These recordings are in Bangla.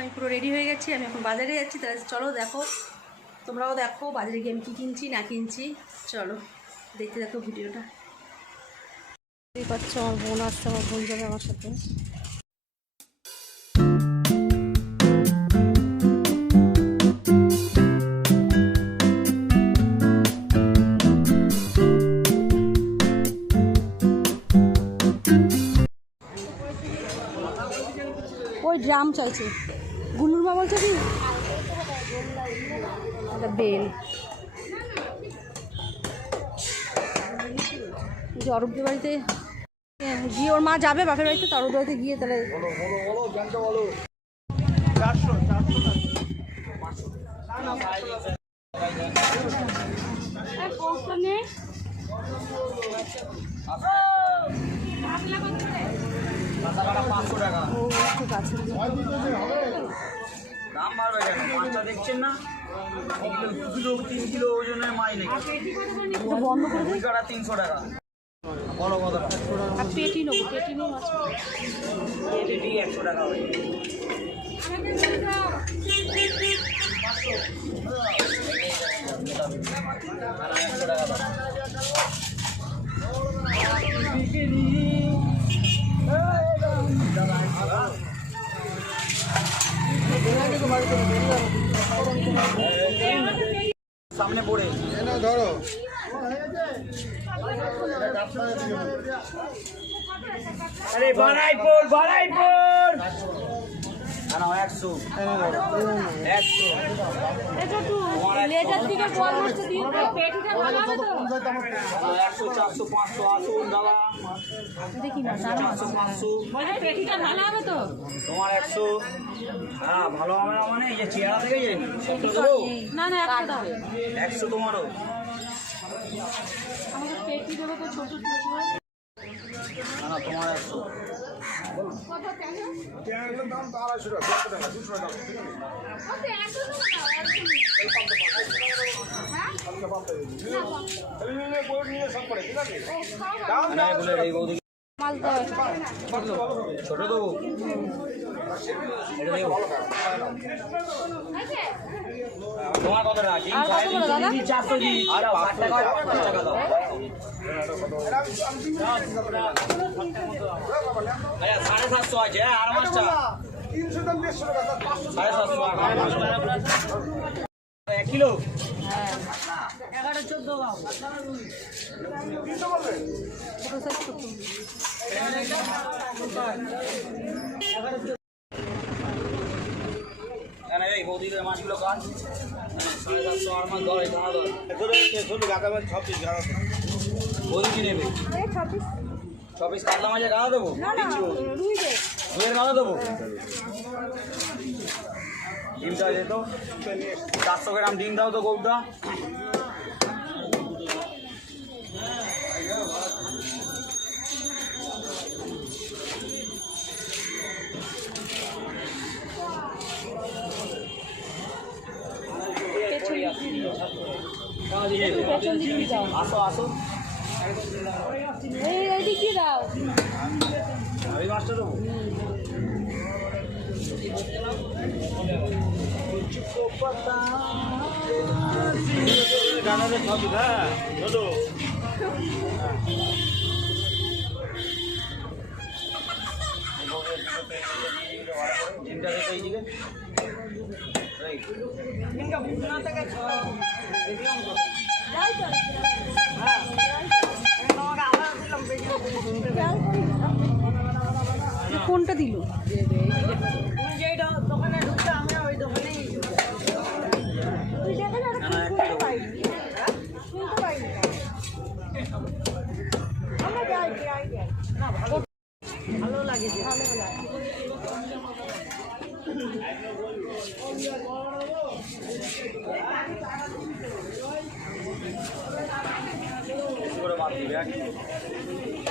আমি পুরো রেডি হয়ে গেছি, আমি এখন বাজারে যাচ্ছি, তাহলে চলো দেখো। তোমরাও দেখো বাজারে গিয়ে আমি কী কিনছি, না কিনছি। চলো, দেখতে দেখো ভিডিওটা। দেখতেই পাচ্ছ আমার বোন, আসছে আমার বোন যাবে আমার সাথে। ওই ড্রাম চাইছে। গুল্লুর মা বলছে কি বেল। যে বাড়িতে গিয়ে ওর মা যাবে বাপের বাড়িতে তো অরূপ বাড়িতে গিয়ে তাহলে পাঁচশো টাকা। ঠিক আছে দাম বাড়বে কেন মাছটা দেখছেন না? দু কিলো তিন কিলো ওজনের মাছ তো বন্ধ করে দুই কাটা তিনশো টাকা। বলো কত পেটি নেব পেটি নিয়ে মাছ একশো টাকা হবে একশো টাকা দাও। সামনে পড়ে ধরো আরে বারাইপুর বারাইপুর একশো। চারশো পাঁচশো আসুন দাদা চারশো পাঁচশো। তোমার একশো। হ্যাঁ ভালো হবে না মানে এই যে চেহারা থেকে যে সবটা দেবো না না একশো তোমারও। আমাকে পেটি দেবো তো ছোট ছোট না না তোমার একশো। দাম তো আড়াইশো টাকা দেড়শো টাকা দুশো টাকা নিয়ে সব করে ঠিক আছে দাম বলে এই বৌদি মাছ দাও ছোট দেবো তোমার কত টাকা আর কত করে দাদা? চারশো দিই আর পাঁচ টাকা পাঁচ টাকা দাও। আরে সাড়ে সাতশো আছে হ্যাঁ, আর মাছটা তিনশো দাম দেড়শো টাকা সাড়ে সাতশো এক কিলো মাছগুলো কাজ সাড়ে সাতশো আর মাছ ধরে তোমার বৌদি কি নেবে? ছ পিস কাতলা মাছের গাদা দেবো? রুইয়ের গাদা দেবো? ডিমটা যেত। চারশো গ্রাম ডিম দাও তো দাও আসো আসো। এই এইদিকে দাও ওই মাছটা দেবো ডিমটা দেখো এইদিকে এই। কোনটা দিল। না, না, একটু। বেশি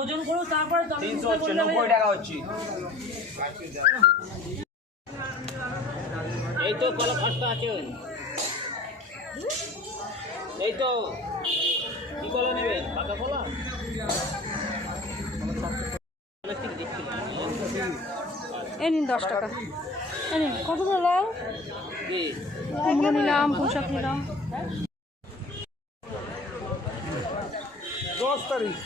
ওজন করো তারপরে তিনশো হচ্ছে নব্বই টাকা হচ্ছে। এই তো কলা খসটা আছে। এই তো কি কলা নেবেন পাকা কলা? এ নিন দশ টাকা। এ নিন কত কুমড়ো নিলাম পোশাক নিলাম দশ তারিখ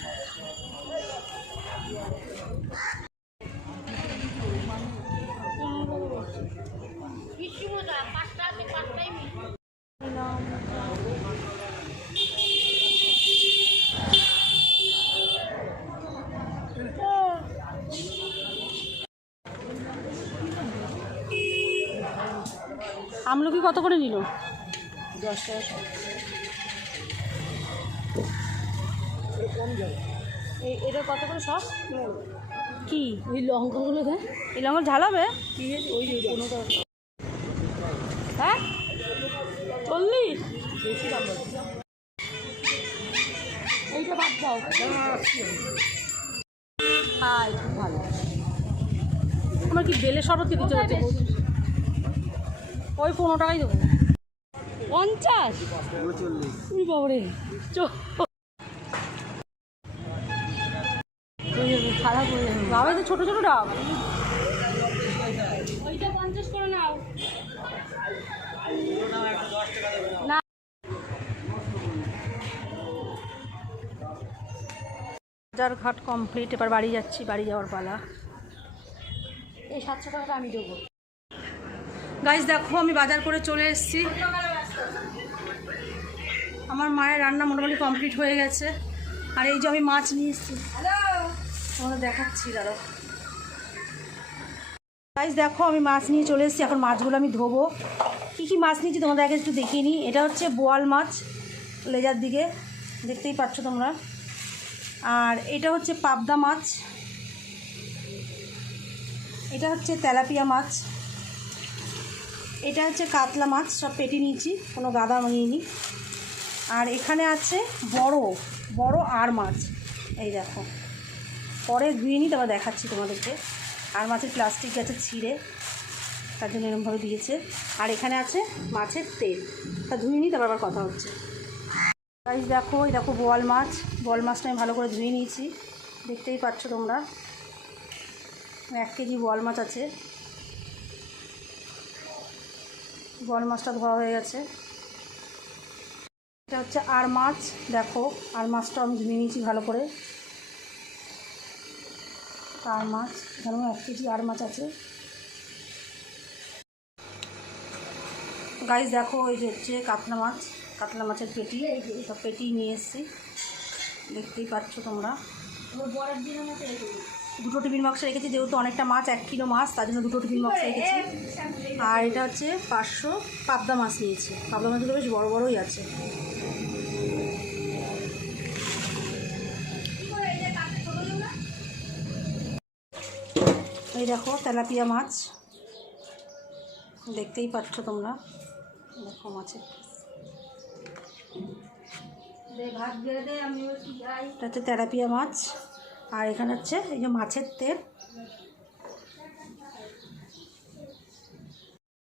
আমলকি কত করে নিল? দশ টাকা। এটা কত করে সব? কি? ওই লঙ্কাগুলো দেয় এই লঙ্কা ঝালাবে ওই যে হ্যাঁ? চল্লিশ? বেশি এইটা বাদ দাও। খুব ভালো। আমার কি বেলে শরবত কি দিতে হচ্ছে ওই পনেরো টাকাই দেবো। পঞ্চাশ? বাবরে চো বাবা তো ছোটো ছোটো ডাব ওইটা পঞ্চাশ করে নাও। না। বাজার ঘাট কমপ্লিট এবার বাড়ি যাচ্ছি বাড়ি যাওয়ার পালা। এই সাতশো টাকাটা আমি দেবো। গাইজ দেখো আমি বাজার করে চলে এসেছি। আমার মায়ের রান্না মোটামুটি কমপ্লিট হয়ে গেছে। আর এই যে আমি মাছ নিয়ে এসেছি। দেখাচ্ছি গাইজ দেখো, আমি মাছ নিয়ে চলে এসেছি। এখন মাছগুলো আমি ধোবো। কী কী মাছ নিয়েছি তোমাদের আগে একটু দেখিয়ে নিই। এটা হচ্ছে বোয়াল মাছ, লেজার দিকে। দেখতেই পাচ্ছ তোমরা। আর এটা হচ্ছে পাবদা মাছ। এটা হচ্ছে তেলাপিয়া মাছ। এটা হচ্ছে কাতলা মাছ, সব পেটে নিয়েছি। কোনো গাদা নিইনি আর এখানে আছে বড় বড় আর মাছ। এই দেখো। পরে ধুয়ে নিই তারপর দেখাচ্ছি তোমাদেরকে। আর মাছের প্লাস্টিক আছে ছিঁড়ে, তার জন্য এরকমভাবে দিয়েছে। আর এখানে আছে মাছের তেল। তা ধুয়ে নিই তারপর আবার কথা হচ্ছে। গাইজ দেখো, এই দেখো বোয়াল মাছ। বোয়াল মাছটা আমি ভালো করে ধুয়ে নিয়েছি। দেখতেই পাচ্ছ তোমরা। এক কেজি বোয়াল মাছ আছে। বোয়াল মাছটা ধোয়া হয়ে গেছে। এটা হচ্ছে আর মাছ। দেখো, আর মাছটা আমি ধুয়ে নিয়েছি ভালো করে। আর মাছ এখানে এক কেজি আর মাছ আছে। গাইজ দেখো এই যে হচ্ছে কাতলা মাছ, কাতলা মাছের পেটি সব পেটি নিয়ে এসেছি। দেখতেই পাচ্ছ তোমরা। দুটো টিফিন বক্সে রেখেছি, যেহেতু অনেকটা মাছ, এক কিলো মাছ, তার জন্য দুটো টিফিন বক্সে রেখেছি। আর এটা হচ্ছে পাঁচশো পাবদা মাছ নিয়েছি। পাবদা মাছগুলো বেশ বড় বড়ই আছে। এই দেখো তেলাপিয়া মাছ। দেখতেই পাচ্ছ তোমরা। দেখো মাছের এটা হচ্ছে তেলাপিয়া মাছ। আর এখানে হচ্ছে এই যে মাছের তেল।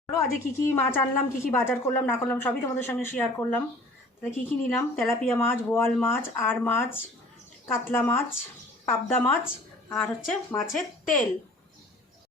আজকে কী কী মাছ আনলাম কী কী বাজার করলাম না করলাম সবই তোমাদের সঙ্গে শেয়ার করলাম। তাহলে কী কী নিলাম? তেলাপিয়া মাছ বোয়াল মাছ আর মাছ কাতলা মাছ পাবদা মাছ আর হচ্ছে মাছের তেল।